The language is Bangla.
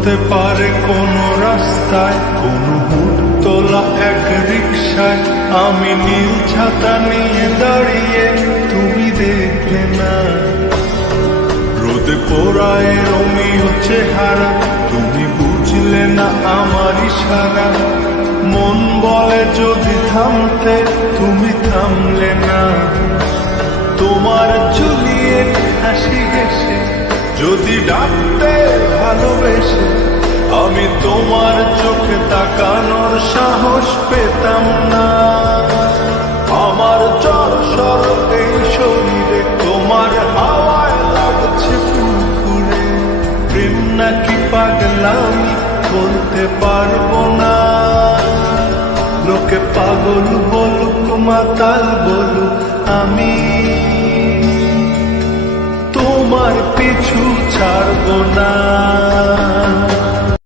হতে পারে কোন রাস্তায়, কোন হুট তোলা এক রিক্সায় আমি নীল ছাতা নিয়ে দাঁড়িয়ে তুমি দেখলে না। রোদে পোড়ায় রমিও চেহারা, তুমি বুঝলে না আমার ইশারা। মন বলে যদি থামতে, তুমি থামলে না। তোমার জুলিয়েট হাসি হেসে, যদি ডাকতে ভালোবেসে তাকানোর সাহস পেতাম না। আমার জ্বর সর এই শরীরে, তোমার হাওয়ায় লাগছে ফুরফুরে। প্রেম নাকি পাগলামি বলতে পারব না। লোকে পাগল বলুক, মাতাল বলুক, আমি তোমার পিছু ছাড়বো না।